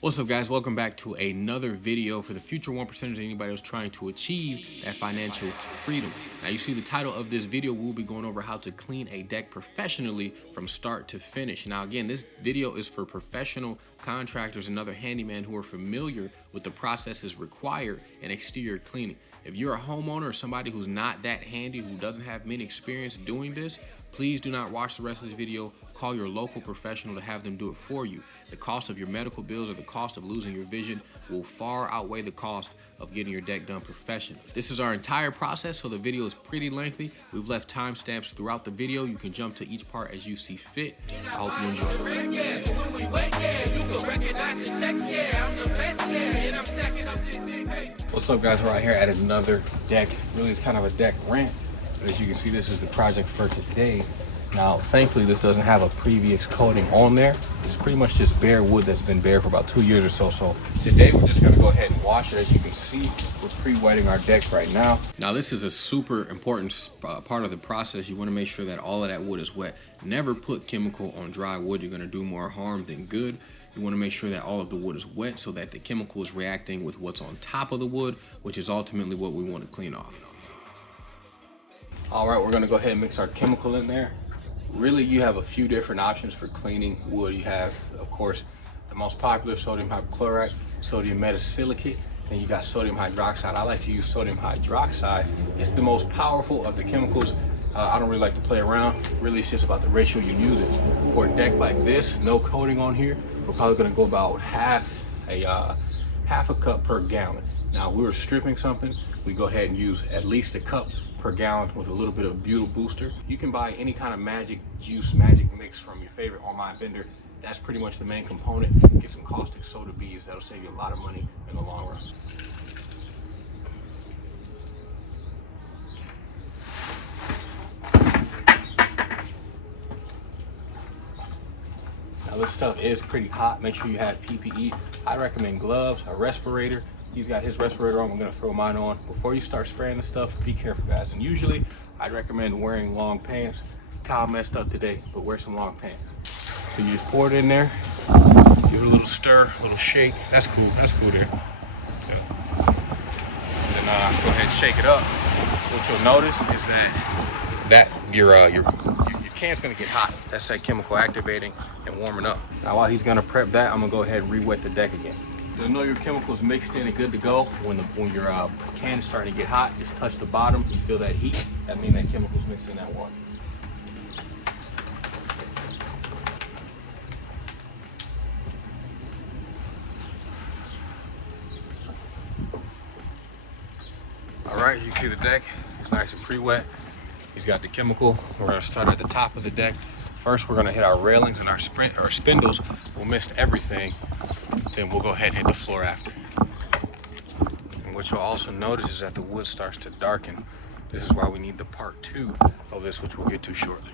What's up, guys? Welcome back to another video for the future 1%ers, anybody who's trying to achieve that financial freedom. Now, you see the title of this video, we'll be going over how to clean a deck professionally from start to finish. Now, again, this video is for professional contractors and other handyman who are familiar with the processes required in exterior cleaning. If you're a homeowner or somebody who's not that handy, who doesn't have many experience doing this, please do not watch the rest of this video. Call your local professional to have them do it for you. The cost of your medical bills or the cost of losing your vision will far outweigh the cost of getting your deck done professionally. This is our entire process, so the video is pretty lengthy. We've left timestamps throughout the video. You can jump to each part as you see fit. I hope you enjoy. What's up, guys? We're out here at another deck. Really, it's kind of a deck rant, but as you can see, this is the project for today. Now, thankfully, this doesn't have a previous coating on there. It's pretty much just bare wood that's been bare for about 2 years or so. So today, we're just gonna go ahead and wash it. As you can see, we're pre-wetting our deck right now. Now, this is a super important part of the process. You wanna make sure that all of that wood is wet. Never put chemical on dry wood. You're gonna do more harm than good. You wanna make sure that all of the wood is wet so that the chemical is reacting with what's on top of the wood, which is ultimately what we wanna clean off. All right, we're gonna go ahead and mix our chemical in there. Really, you have a few different options for cleaning wood. You have, of course, the most popular sodium hypochlorite, sodium metasilicate, and you got sodium hydroxide. I like to use sodium hydroxide. It's the most powerful of the chemicals. I don't really like to play around. Really, it's just about the ratio you use it. For a deck like this, no coating on here, we're probably gonna go about half a cup per gallon. Now, if we were stripping something, we go ahead and use at least a cup per gallon with a little bit of butyl booster. You can buy any kind of magic juice, magic mix from your favorite online vendor. That's pretty much the main component. Get some caustic soda beads. That'll save you a lot of money in the long run. Now, this stuff is pretty hot. Make sure you have PPE. I recommend gloves, a respirator. He's got his respirator on, I'm gonna throw mine on. Before you start spraying this stuff, be careful, guys. And usually, I'd recommend wearing long pants. Kyle messed up today, but wear some long pants. So you just pour it in there, give it a little stir, a little shake. That's cool there. Yeah. Then go ahead and shake it up. What you'll notice is that your can's gonna get hot. That's that chemical activating and warming up. Now, while he's gonna prep that, I'm gonna go ahead and re-wet the deck again. You'll know your chemicals mixed in and good to go when your can is starting to get hot. Just touch the bottom, you feel that heat. That means that chemicals mixed in that water. All right, you can see the deck. It's nice and pre-wet. He's got the chemical. We're gonna start at the top of the deck. First, we're gonna hit our railings and our spindles. We'll mist everything. Then we'll go ahead and hit the floor after. And what you'll also notice is that the wood starts to darken. This is why we need the part 2 of this, which we'll get to shortly.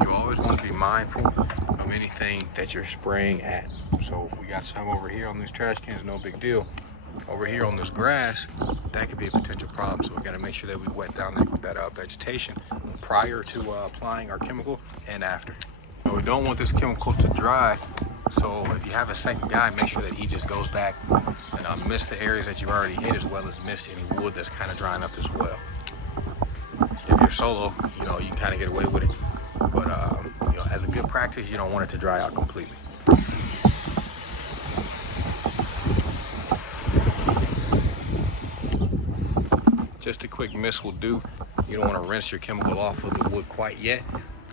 You always want to be mindful of anything that you're spraying at. So we got some over here on these trash cans, no big deal. Over here on this grass, that could be a potential problem. So we got to make sure that we wet down that vegetation prior to applying our chemical and after. Now, we don't want this chemical to dry. So if you have a second guy, make sure that he just goes back and mist the areas that you've already hit, as well as mist any wood that's kind of drying up as well. If you're solo, you can kind of get away with it. But as a good practice, you don't want it to dry out completely. Just a quick mist will do. You don't want to rinse your chemical off of the wood quite yet.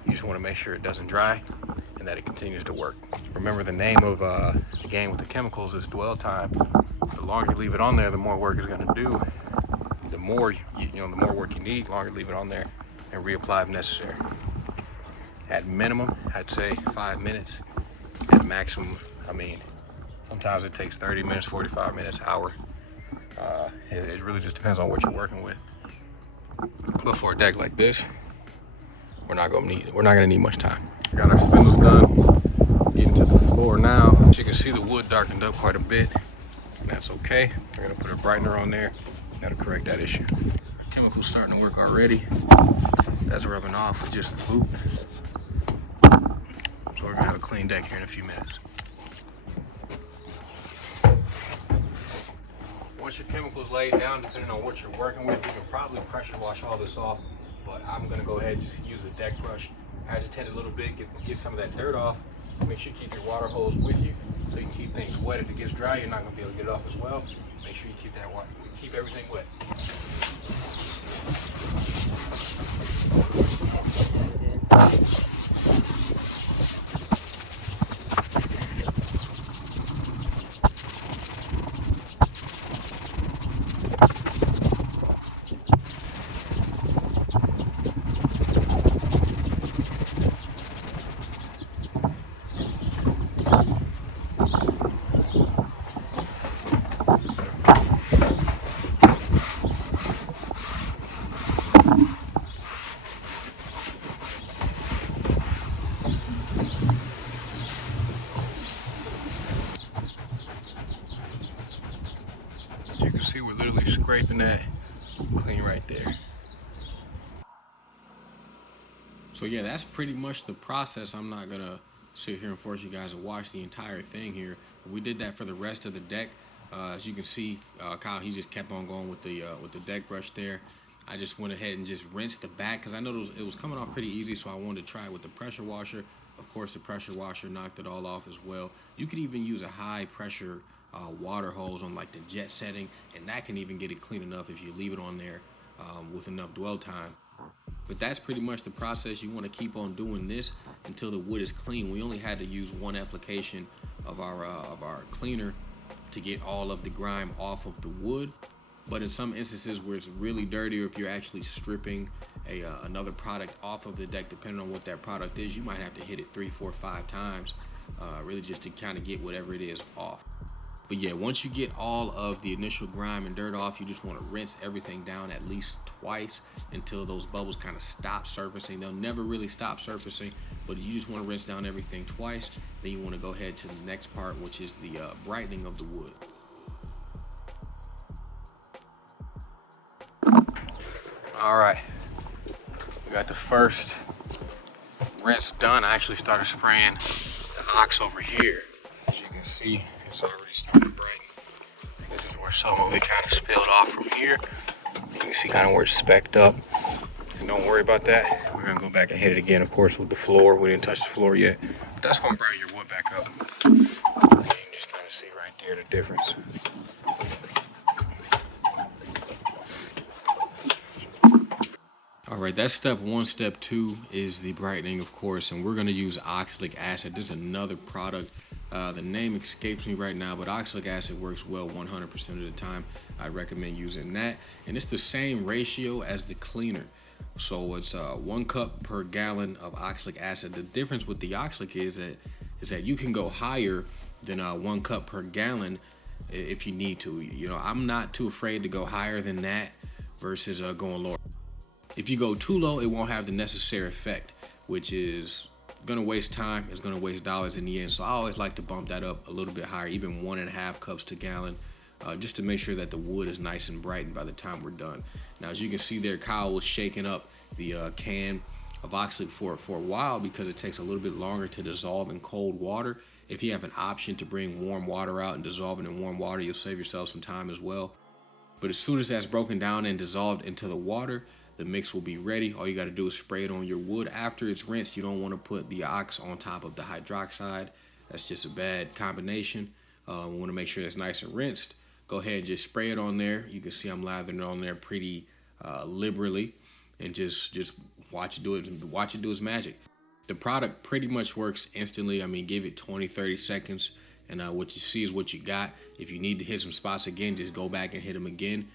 You just want to make sure it doesn't dry and that it continues to work. Remember, the name of the game with the chemicals is dwell time. The longer you leave it on there, the more work it's going to do. The more the more work you need, longer leave it on there and reapply if necessary. At minimum, I'd say 5 minutes. At maximum, sometimes it takes 30 minutes, 45 minutes, hour. It really just depends on what you're working with. But for a deck like this, we're not gonna need much time. We got our spindles done, get into the floor now. As you can see, the wood darkened up quite a bit. That's okay. We're gonna put a brightener on there. That'll correct that issue. Chemical's starting to work already. That's rubbing off with just the boot. So we're gonna have a clean deck here in a few minutes. Once your chemical's laid down, depending on what you're working with, you can probably pressure wash all this off. But I'm gonna go ahead and just use a deck brush, agitate it a little bit, get some of that dirt off. Make sure you keep your water hose with you so you can keep things wet. If it gets dry, you're not gonna be able to get it off as well. Make sure you keep that water, keep everything wet. You can see we're literally scraping that clean right there. So yeah, that's pretty much the process. I'm not gonna sit here and force you guys to watch the entire thing here. We did that for the rest of the deck. As you can see, Kyle, he just kept on going with the deck brush there. I just went ahead and just rinsed the back because I know it was coming off pretty easy, so I wanted to try it with the pressure washer. Of course, the pressure washer knocked it all off as well. You could even use a high pressure water hose on like the jet setting, and that can even get it clean enough if you leave it on there with enough dwell time. But that's pretty much the process. You want to keep on doing this until the wood is clean. We only had to use one application of our cleaner to get all of the grime off of the wood. But in some instances where it's really dirty, or if you're actually stripping another product off of the deck, depending on what that product is, you might have to hit it 3, 4, 5 times, really just to kind of get whatever it is off. But yeah, once you get all of the initial grime and dirt off, you just want to rinse everything down at least twice until those bubbles kind of stop surfacing. They'll never really stop surfacing, but you just want to rinse down everything twice. Then you want to go ahead to the next part, which is the brightening of the wood. All right, we got the first rinse done. I actually started spraying the ox over here. As you can see, it's already starting to brighten. This is where some of it kind of spilled off from here. You can see kind of where it's specked up. And don't worry about that. We're gonna go back and hit it again, of course, with the floor. We didn't touch the floor yet, but that's gonna brighten your wood back up. You can just kind of see right there the difference. All right, that's step one. Step two is the brightening, of course, and we're gonna use oxalic acid. There's another product. The name escapes me right now, but oxalic acid works well 100% of the time. I recommend using that. And it's the same ratio as the cleaner. So it's 1 cup per gallon of oxalic acid. The difference with the oxalic is that you can go higher than 1 cup per gallon if you need to. You know, I'm not too afraid to go higher than that versus going lower. If you go too low, it won't have the necessary effect, which is gonna waste time, it's gonna waste dollars in the end. So I always like to bump that up a little bit higher, even 1.5 cups to gallon, just to make sure that the wood is nice and brightened by the time we're done. Now, as you can see there, Kyle was shaking up the can of oxalic for a while because it takes a little bit longer to dissolve in cold water. If you have an option to bring warm water out and dissolve it in warm water, you'll save yourself some time as well. But as soon as that's broken down and dissolved into the water, the mix will be ready. All you got to do is spray it on your wood. After it's rinsed, you don't want to put the ox on top of the hydroxide. That's just a bad combination. We want to make sure it's nice and rinsed. Go ahead and just spray it on there. You can see I'm lathering it on there pretty liberally, and just watch it do it. Watch it do its magic. The product pretty much works instantly. I mean, give it 20, 30 seconds, and what you see is what you got. If you need to hit some spots again, just go back and hit them again.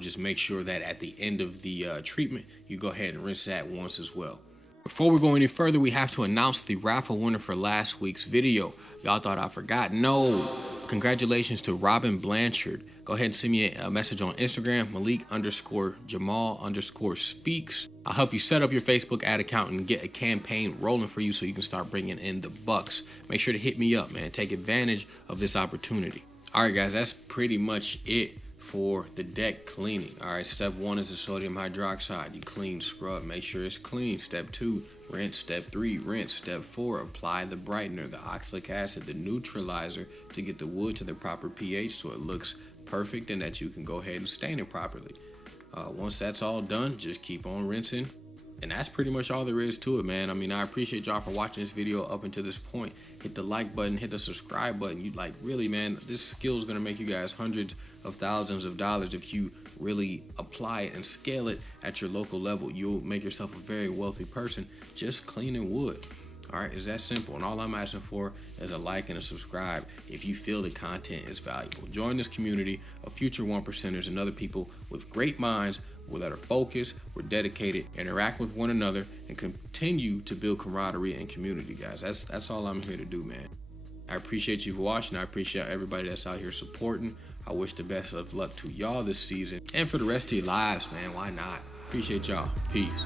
Just make sure that at the end of the treatment, you go ahead and rinse that once as well. Before we go any further, we have to announce the raffle winner for last week's video. Y'all thought I forgot? No. Congratulations to Robin Blanchard. Go ahead and send me a message on Instagram, Malik_Jamal_speaks. I'll help you set up your Facebook ad account and get a campaign rolling for you so you can start bringing in the bucks. Make sure to hit me up, man. Take advantage of this opportunity. All right, guys, that's pretty much it for the deck cleaning. All right, step 1 is the sodium hydroxide. You clean, scrub, make sure it's clean. Step 2, rinse. Step 3, rinse. Step 4, apply the brightener, the oxalic acid, the neutralizer to get the wood to the proper pH so it looks perfect and that you can go ahead and stain it properly. Once that's all done, just keep on rinsing. And that's pretty much all there is to it, man. I mean, I appreciate y'all for watching this video up until this point. Hit the like button, hit the subscribe button. You like, really, man, this skill is gonna make you guys hundreds of thousands of dollars if you really apply it and scale it at your local level. You'll make yourself a very wealthy person just cleaning wood. All right, it's that simple. And all I'm asking for is a like and a subscribe if you feel the content is valuable. Join this community of future 1%ers and other people with great minds that are focused, we're dedicated, interact with one another, and continue to build camaraderie and community, guys. That's all I'm here to do, man. I appreciate you for watching. I appreciate everybody that's out here supporting. I wish the best of luck to y'all this season and for the rest of your lives, man. Why not? Appreciate y'all. Peace.